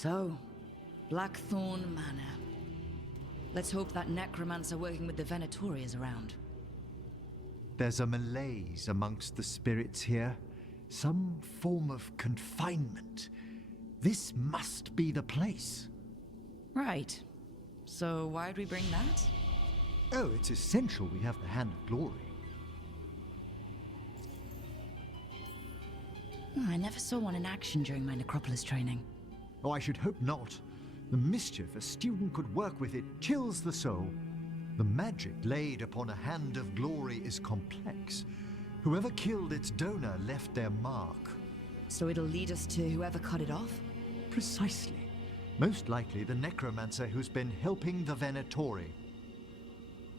So, Blackthorne Manor. Let's hope that necromancer working with the Venatori is around. There's a malaise amongst the spirits here. Some form of confinement. This must be the place. Right. So why'd we bring that? Oh, it's essential we have the Hand of Glory. I never saw one in action during my Necropolis training. Oh, I should hope not. The mischief a student could work with it chills the soul. The magic laid upon a Hand of Glory is complex. Whoever killed its donor left their mark. So it'll lead us to whoever cut it off? Precisely. Most likely the necromancer who's been helping the Venatori.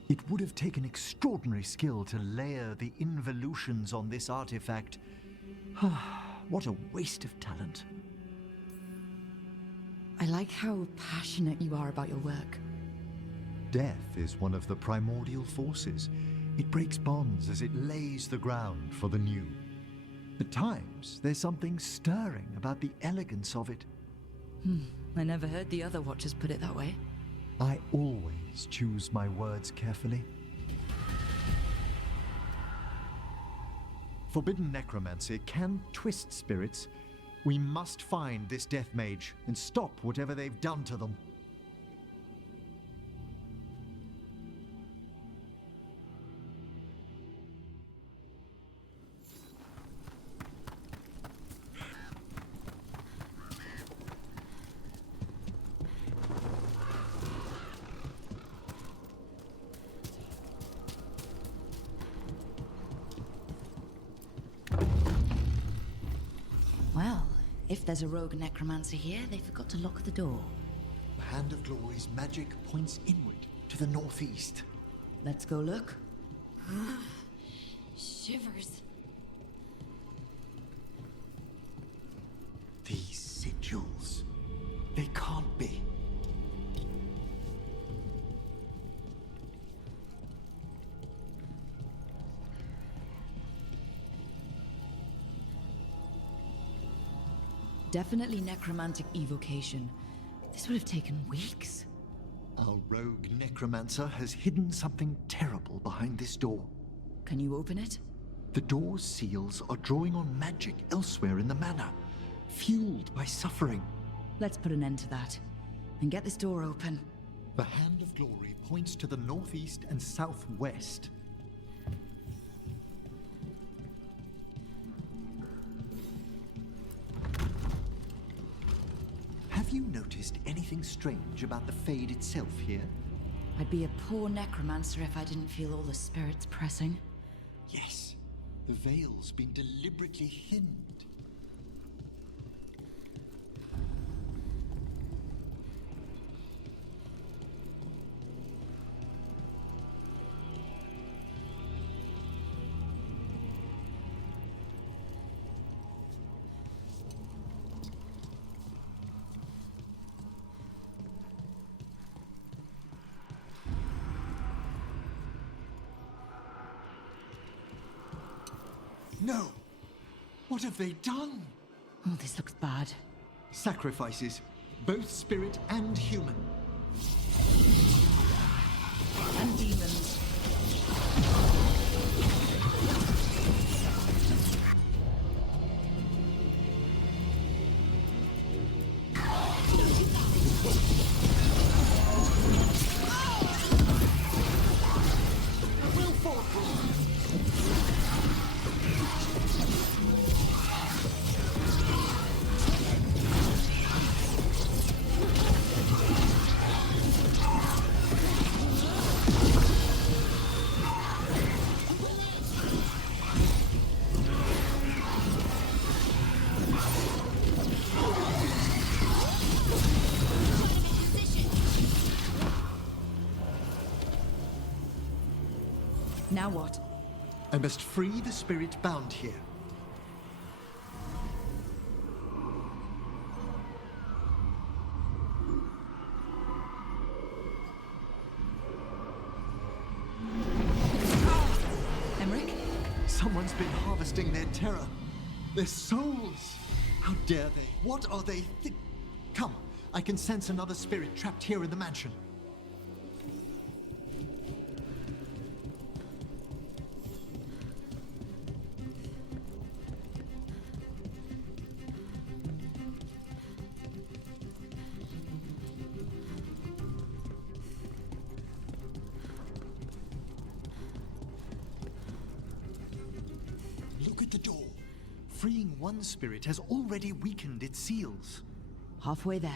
It would have taken extraordinary skill to layer the involutions on this artifact. What a waste of talent. I like how passionate you are about your work. Death is one of the primordial forces. It breaks bonds as it lays the ground for the new. At times, there's something stirring about the elegance of it. I never heard the other Watchers put it that way. I always choose my words carefully. Forbidden necromancy can twist spirits. We must find this death mage and stop whatever they've done to them. Well, if there's a rogue necromancer here, they forgot to lock the door. The Hand of Glory's magic points inward to the northeast. Let's go look. Shivers. These sigils. They can't be. Definitely necromantic evocation. This would have taken weeks. Our rogue necromancer has hidden something terrible behind this door. Can you open it? The door's seals are drawing on magic elsewhere in the manor, fueled by suffering. Let's put an end to that and get this door open. The Hand of Glory points to the northeast and southwest. Have you noticed anything strange about the Fade itself here? I'd be a poor necromancer if I didn't feel all the spirits pressing. Yes, the veil's been deliberately thinned. No! What have they done? Oh, this looks bad. Sacrifices, both spirit and human. And demons. Now what? I must free the spirit bound here. Emmrich? Someone's been harvesting their terror. Their souls. How dare they? What are they Come, I can sense another spirit trapped here in the mansion. Look at the door. Freeing one spirit has already weakened its seals. Halfway there.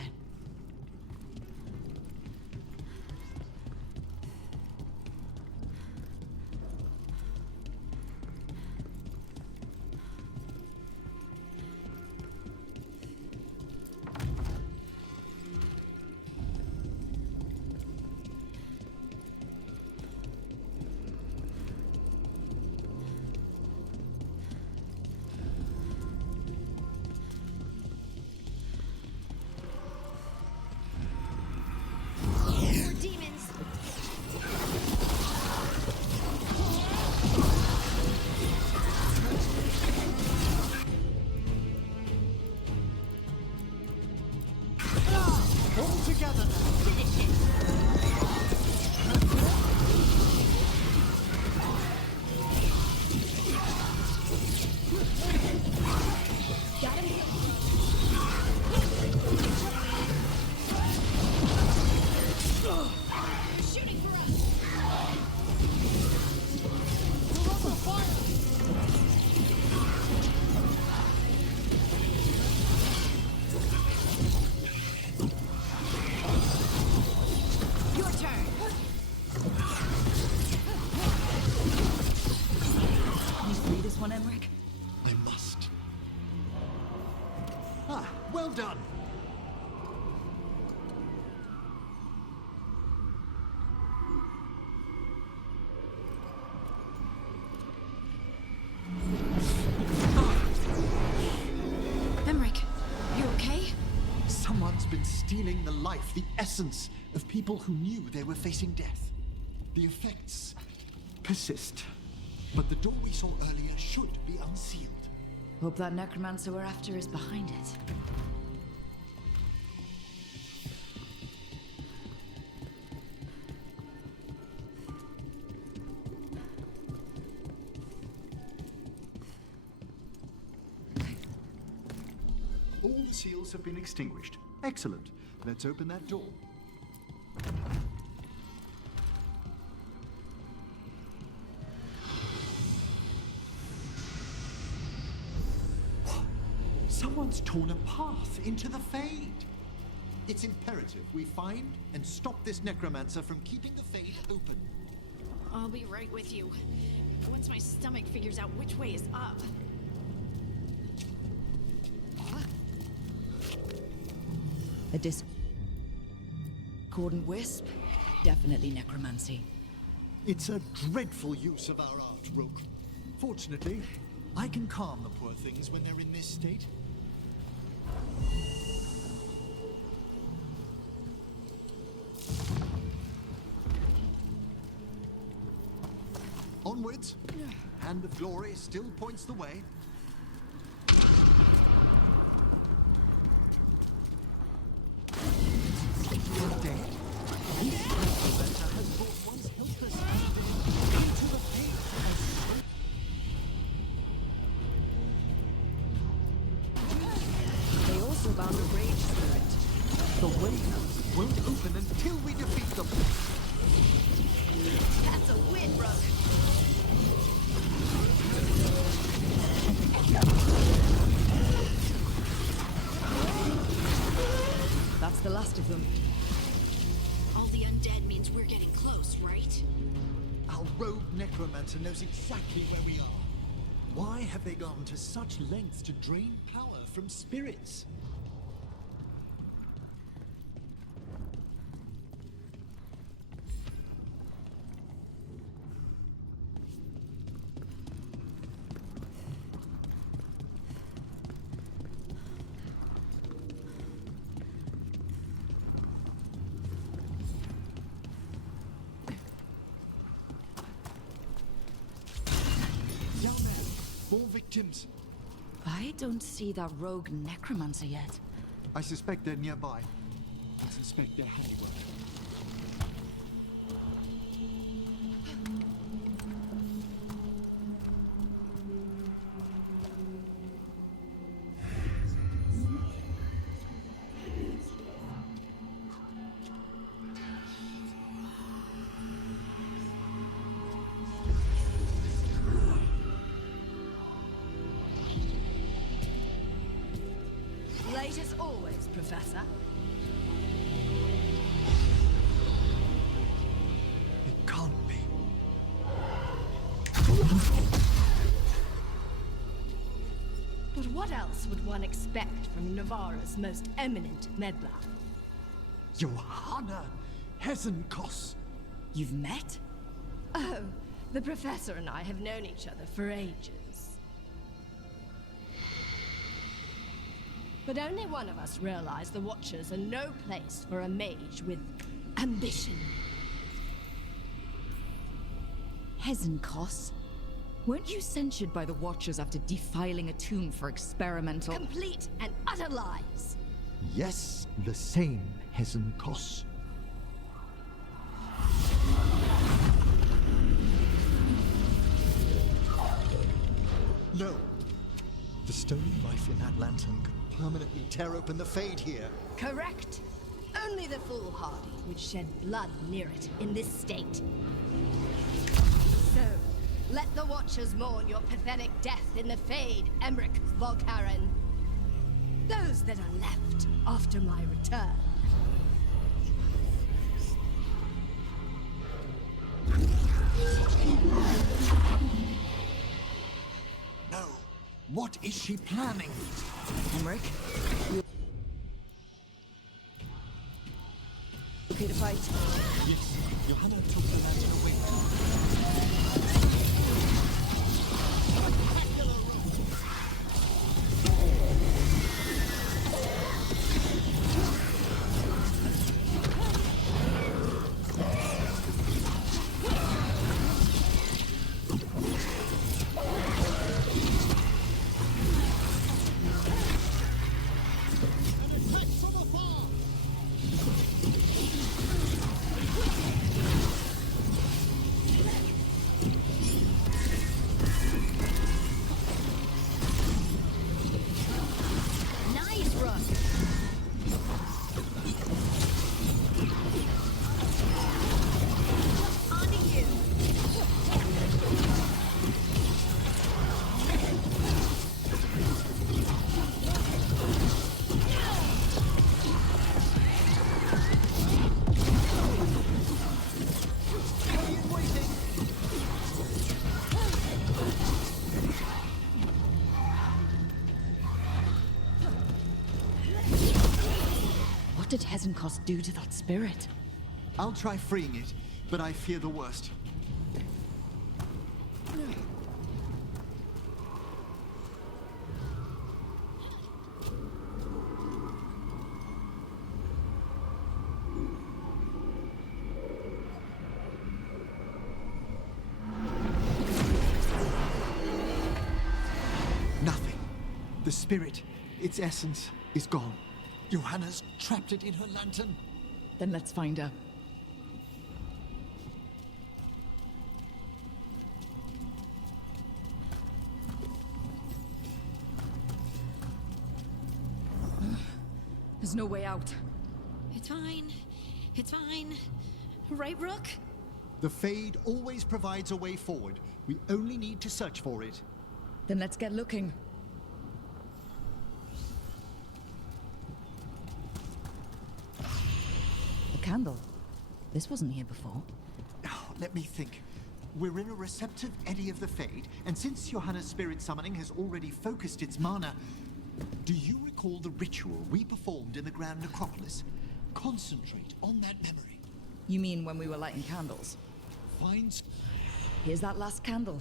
Emmrich? I must. Ah, well done. Emmrich, you okay? Someone's been stealing the life, the essence of people who knew they were facing death. The effects persist. But the door we saw earlier should be unsealed. Hope that necromancer we're after is behind it. All the seals have been extinguished. Excellent. Let's open that door. Someone's torn a path into the Fade. It's imperative we find and stop this necromancer from keeping the Fade open. I'll be right with you. Once my stomach figures out which way is up. A discordant wisp? Definitely necromancy. It's a dreadful use of our art, Rook. Fortunately, I can calm the poor things when they're in this state. Onwards. Hand of Glory still points the way. You're dead. This necromancer has brought one's helpless into the Fade. They also bound a rage spirit. The way won't open until we defeat them. That's a win, Rook. That's the last of them. All the undead means we're getting close, right? Our rogue necromancer knows exactly where we are. Why have they gone to such lengths to drain power from spirits? Down there, more victims. I don't see that rogue necromancer yet. I suspect they're nearby. Let's inspect their handiwork. Late as always, Professor. It can't be. But what else would one expect from Navarra's most eminent meddler? Johanna Hesenkos! You've met? Oh, the Professor and I have known each other for ages. But only one of us realized the Watchers are no place for a mage with ambition. Hesenkos? Weren't you censured by the Watchers after defiling a tomb for experimental... Complete and utter lies. Yes, the same Hesenkos. No. The stolen knife in that lantern could permanently tear open the Fade here. Correct. Only the foolhardy would shed blood near it in this state. So, let the Watchers mourn your pathetic death in the Fade, Emmrich Volkaren. Those that are left after my return. No. What is she planning? Emmrich? Okay to fight? Yes, Johanna took the lantern away. Nice run. On to you. What did Hesenkos do to that spirit? I'll try freeing it, but I fear the worst. Nothing. The spirit, its essence, is gone. Johanna's trapped it in her lantern. Then let's find her. There's no way out. It's fine. It's fine. Right, Rook? The Fade always provides a way forward. We only need to search for it. Then let's get looking. The candle. This wasn't here before. Oh, let me think. We're in a receptive eddy of the Fade, and since Johanna's spirit summoning has already focused its mana, do you recall the ritual we performed in the Grand Necropolis? Concentrate on that memory. You mean when we were lighting candles? Find... Here's that last candle.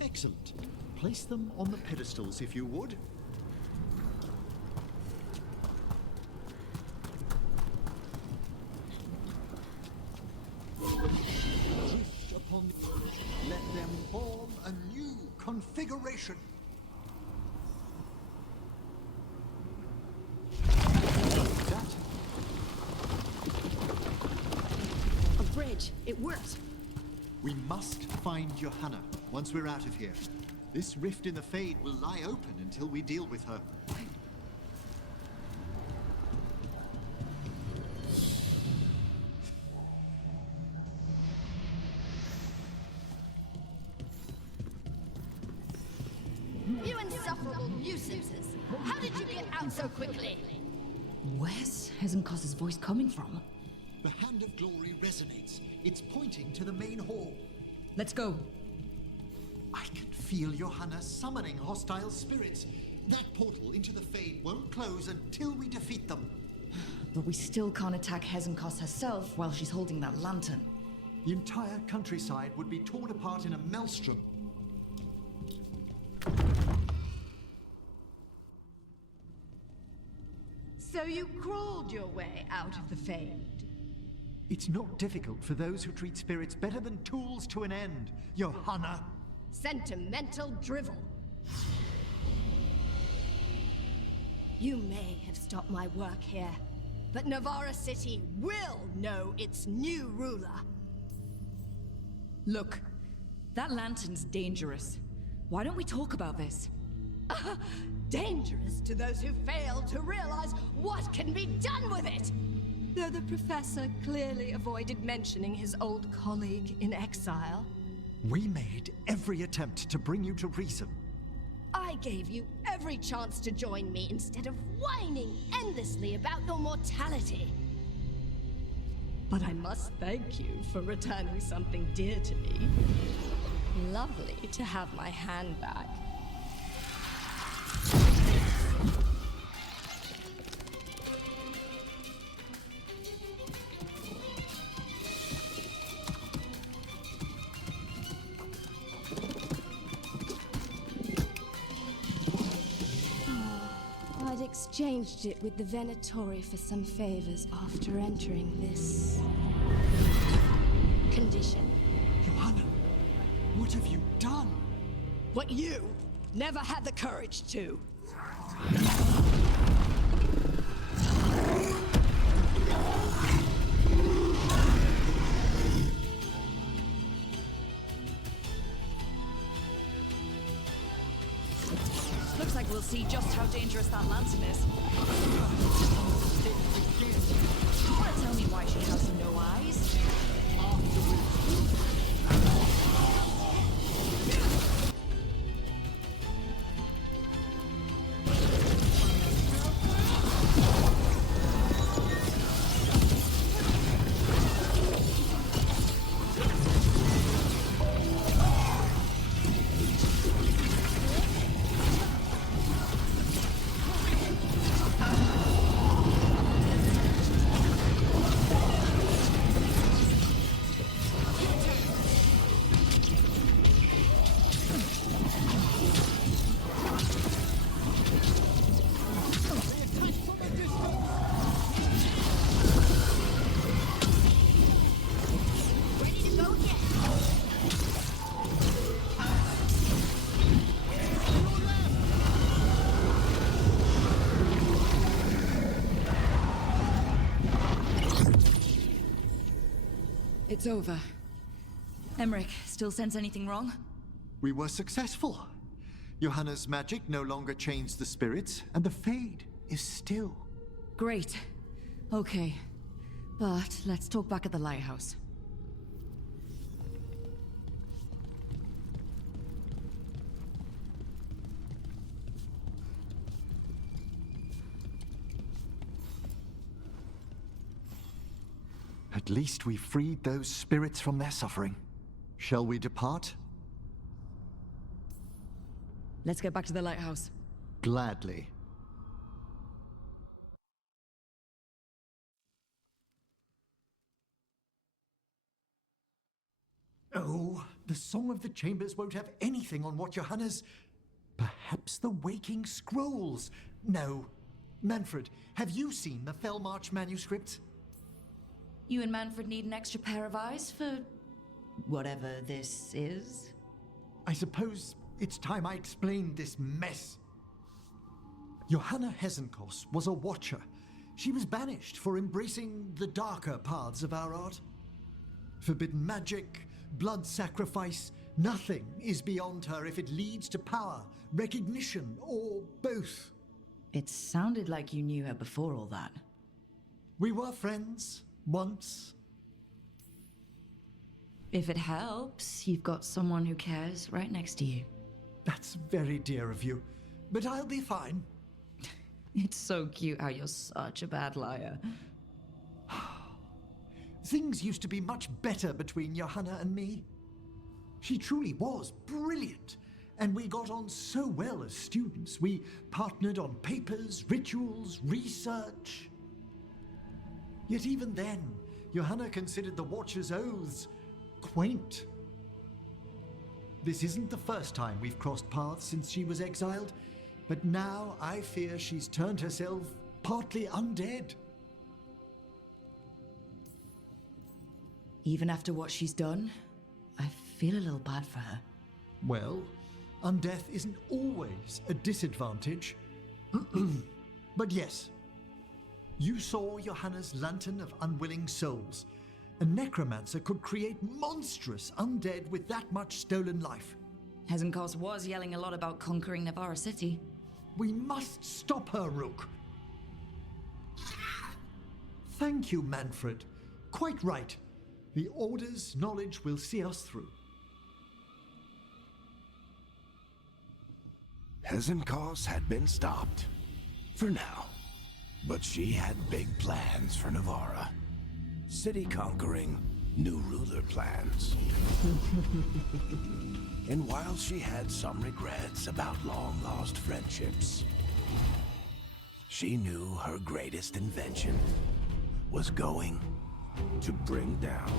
Excellent. Place them on the pedestals, if you would. Drift upon... Let them form a new configuration. That Emmrich. It worked. We must find Johanna once we're out of here. This rift in the Fade will lie open until we deal with her. You insufferable nuisances! How did you get out so quickly? Where's Hezenkos's voice coming from? The Hand of Glory resonates. It's pointing to the main hall. Let's go. I can feel Johanna summoning hostile spirits. That portal into the Fade won't close until we defeat them. But we still can't attack Hezenkos herself while she's holding that lantern. The entire countryside would be torn apart in a maelstrom. So you crawled your way out of the Fade? It's not difficult for those who treat spirits better than tools to an end, Johanna. Sentimental drivel. You may have stopped my work here, but Navarra City will know its new ruler. Look, that lantern's dangerous. Why don't we talk about this? Dangerous to those who fail to realize what can be done with it! Though the professor clearly avoided mentioning his old colleague in exile. We made every attempt to bring you to reason. I gave you every chance to join me instead of whining endlessly about your mortality. But I must thank you for returning something dear to me. Lovely to have my hand back. I'd exchanged it with the Venatori for some favors after entering this condition. Johanna, what have you done? What you never had the courage to. Looks like we'll see just how dangerous that lantern is. You wanna tell me why she has no eyes? It's over. Emmrich, still sense anything wrong? We were successful. Johanna's magic no longer chains the spirits, and the Fade is still. Great. Okay. But let's talk back at the lighthouse. At least we freed those spirits from their suffering. Shall we depart? Let's get back to the lighthouse. Gladly. Oh, the Song of the Chambers won't have anything on what Johanna's... Perhaps the Waking Scrolls? No. Manfred, have you seen the Fellmarch manuscripts? You and Manfred need an extra pair of eyes for... whatever this is? I suppose it's time I explained this mess. Johanna Hezenkos was a watcher. She was banished for embracing the darker paths of our art. Forbidden magic, blood sacrifice, nothing is beyond her if it leads to power, recognition, or both. It sounded like you knew her before all that. We were friends, once. If it helps, you've got someone who cares right next to you. That's very dear of you, but I'll be fine. It's so cute how you're such a bad liar. Things used to be much better between Johanna and me. She truly was brilliant, and we got on so well as students. We partnered on papers, rituals, research. Yet even then, Johanna considered the Watcher's oaths quaint. This isn't the first time we've crossed paths since she was exiled, but now I fear she's turned herself partly undead. Even after what she's done, I feel a little bad for her. Well, undeath isn't always a disadvantage. But yes, you saw Johanna's Lantern of Unwilling Souls. A necromancer could create monstrous undead with that much stolen life. Hezenkos was yelling a lot about conquering Navarra City. We must stop her, Rook. Thank you, Manfred. Quite right. The Order's knowledge will see us through. Hezenkos had been stopped. For now. But she had big plans for Navarra. City conquering, new ruler plans. And while she had some regrets about long-lost friendships, she knew her greatest invention was going to bring down